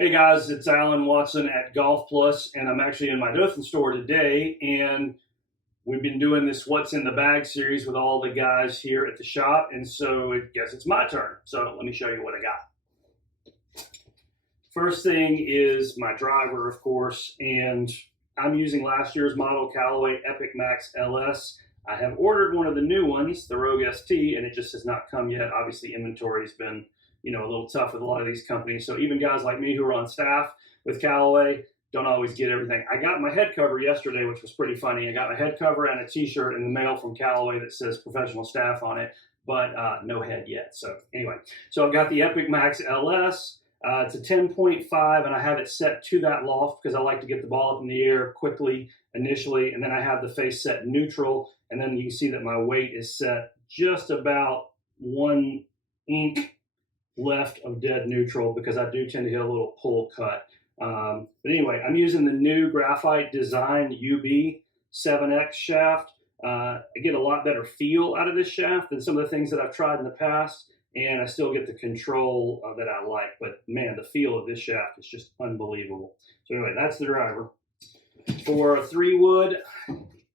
Hey guys, it's Alan Watson at Golf Plus, and I'm actually in my Dothan store today, and we've been doing this What's in the Bag series with all the guys here at the shop, and so I guess it's my turn. So let me show you what I got. First thing is my driver, of course, and I'm using last year's model Callaway Epic Max LS. I have ordered one of the new ones, the Rogue ST, and it just has not come yet. Obviously, inventory's been a little tough with a lot of these companies. So even guys like me who are on staff with Callaway don't always get everything. I got my head cover yesterday, which was pretty funny. I got my head cover and a t-shirt in the mail from Callaway that says professional staff on it, but no head yet. So anyway, so I've got the Epic Max LS. It's a 10.5 and I have it set to that loft because I like to get the ball up in the air quickly initially. And then I have the face set neutral. And then you can see that my weight is set just about 1 inch left of dead neutral because I do tend to hit a little pull cut. But anyway, I'm using the new graphite design UB 7X shaft. I get a lot better feel out of this shaft than some of the things that I've tried in the past, and I still get the control that I like. But man, the feel of this shaft is just unbelievable. So anyway, that's the driver. For 3-wood,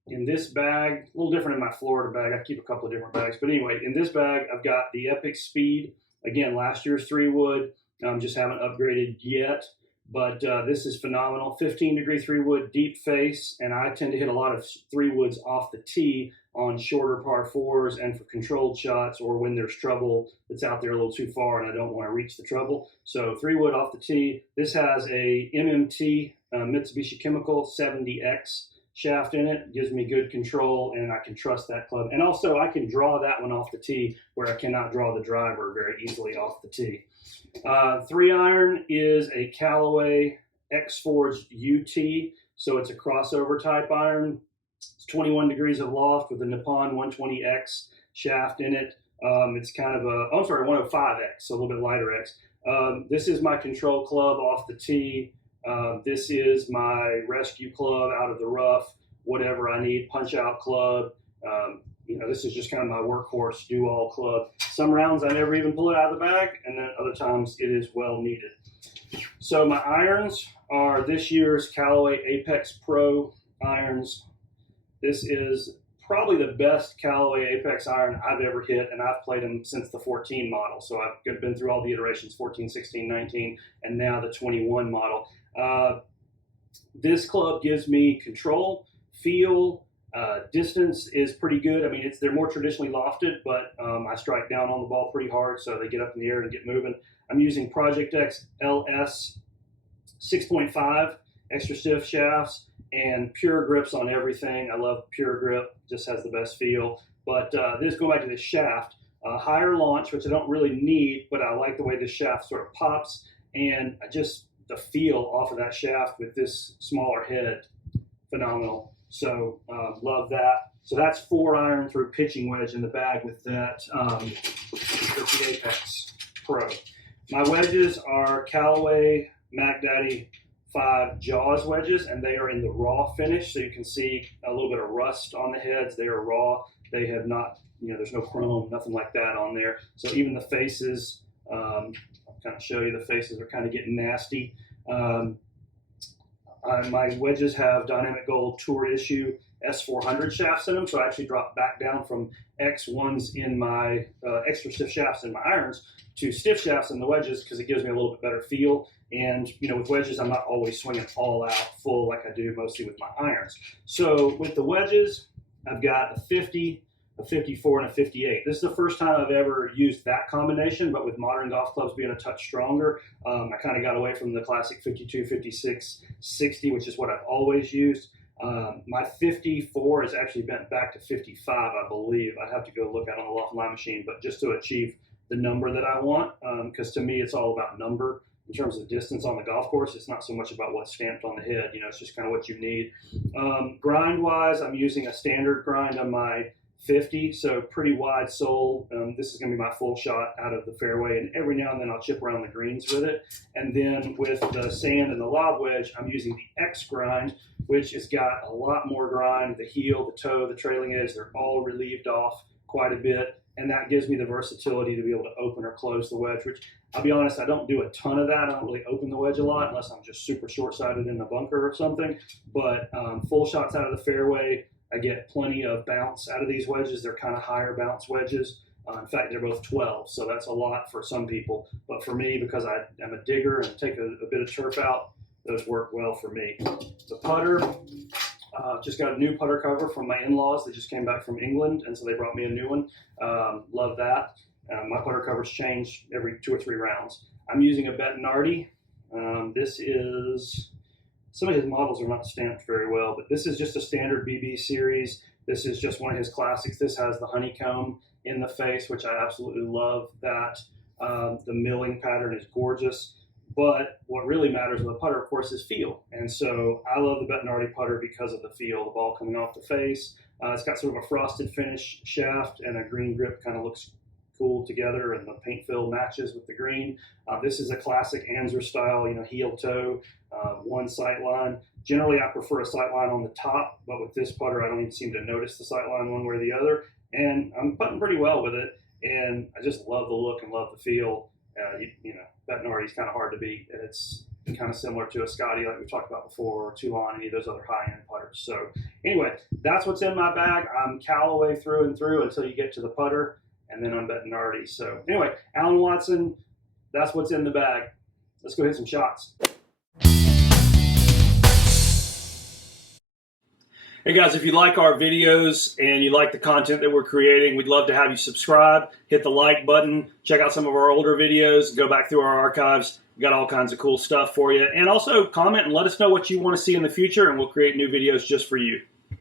in this bag, a little different in my Florida bag. I keep a couple of different bags. But anyway, in this bag, I've got the Epic Speed. Again, last year's 3-wood, just haven't upgraded yet, but this is phenomenal. 15-degree 3-wood deep face, and I tend to hit a lot of 3-woods off the tee on shorter par 4s and for controlled shots or when there's trouble that's out there a little too far and I don't want to reach the trouble. So 3-wood off the tee. This has a MMT Mitsubishi Chemical 70X shaft in it. Gives me good control and I can trust that club. And also I can draw that one off the tee where I cannot draw the driver very easily off the tee. 3-iron is a Callaway X-Forged UT. So it's a crossover type iron. It's 21 degrees of loft with a Nippon 120X shaft in it. It's kind of a, 105X, so a little bit lighter X. This is my control club off the tee. This is my rescue club out of the rough, whatever I need, punch out club. This is just kind of my workhorse, do all club. Some rounds I never even pull it out of the bag, and then other times it is well needed. So my irons are this year's Callaway Apex Pro irons. This is probably the best Callaway Apex iron I've ever hit, and I've played them since the 14 model. So I've been through all the iterations, 14, 16, 19, and now the 21 model. This club gives me control, feel, distance is pretty good. I mean, they're more traditionally lofted, but I strike down on the ball pretty hard, so they get up in the air and get moving. I'm using Project X LS 6.5 extra stiff shafts and pure grips on everything. I love pure grip, just has the best feel. But this, going back to this shaft, higher launch, which I don't really need, but I like the way this shaft sort of pops, and the feel off of that shaft with this smaller head, phenomenal. So love that. So that's 4-iron through pitching wedge in the bag with that with the Apex Pro. My wedges are Callaway Mac Daddy 5 Jaws wedges, and they are in the raw finish. So you can see a little bit of rust on the heads. They are raw. They have not, there's no chrome, nothing like that on there. So even the faces, I'll kind of show you, the faces are kind of getting nasty. My wedges have Dynamic Gold Tour Issue S400 shafts in them, so I actually dropped back down from X1s in my extra stiff shafts in my irons to stiff shafts in the wedges because it gives me a little bit better feel. And with wedges, I'm not always swinging all out full like I do mostly with my irons. So with the wedges, I've got a 50, a 54, and a 58. This is the first time I've ever used that combination, but with modern golf clubs being a touch stronger, I kind of got away from the classic 52, 56, 60, which is what I've always used. My 54 is actually bent back to 55, I believe. I'd have to go look at it on the loft line machine, but just to achieve the number that I want, because to me it's all about number. In terms of distance on the golf course, it's not so much about what's stamped on the head. It's just kind of what you need. Grind-wise, I'm using a standard grind on my 50, so pretty wide sole. This is going to be my full shot out of the fairway, and every now and then I'll chip around the greens with it. And then with the sand and the lob wedge, I'm using the X grind, which has got a lot more grind. The heel, the toe, the trailing edge, they're all relieved off quite a bit, and that gives me the versatility to be able to open or close the wedge, which I'll be honest, I don't do a ton of that. I don't really open the wedge a lot unless I'm just super short-sighted in the bunker or something, but full shots out of the fairway, I get plenty of bounce out of these wedges. They're kind of higher bounce wedges. In fact, they're both 12, so that's a lot for some people. But for me, because I am a digger and take a bit of turf out, those work well for me. The putter, just got a new putter cover from my in-laws. They just came back from England, and so they brought me a new one. Love that. My putter covers change every 2 or 3 rounds. I'm using a Bettinardi. This is, some of his models are not stamped very well, but this is just a standard BB series. This is just one of his classics. This has the honeycomb in the face, which I absolutely love that. The milling pattern is gorgeous, but what really matters with a putter, of course, is feel. And so I love the Bettinardi putter because of the feel, the ball coming off the face. It's got sort of a frosted finish shaft, and a green grip kind of looks cool together, and the paint fill matches with the green. This is a classic Anser style, heel toe, one sight line. Generally, I prefer a sight line on the top, but with this putter, I don't even seem to notice the sight line one way or the other. And I'm putting pretty well with it, and I just love the look and love the feel. Bettinardi's kind of hard to beat. It's kind of similar to a Scotty, like we talked about before, or Toulon, any of those other high-end putters. So anyway, that's what's in my bag. I'm Callaway through and through until you get to the putter, and then I'm Bettinardi. So anyway, Alan Watson, that's what's in the bag. Let's go hit some shots. Hey guys, if you like our videos and you like the content that we're creating, we'd love to have you subscribe, hit the like button, check out some of our older videos, go back through our archives. We've got all kinds of cool stuff for you. And also comment and let us know what you want to see in the future, and we'll create new videos just for you.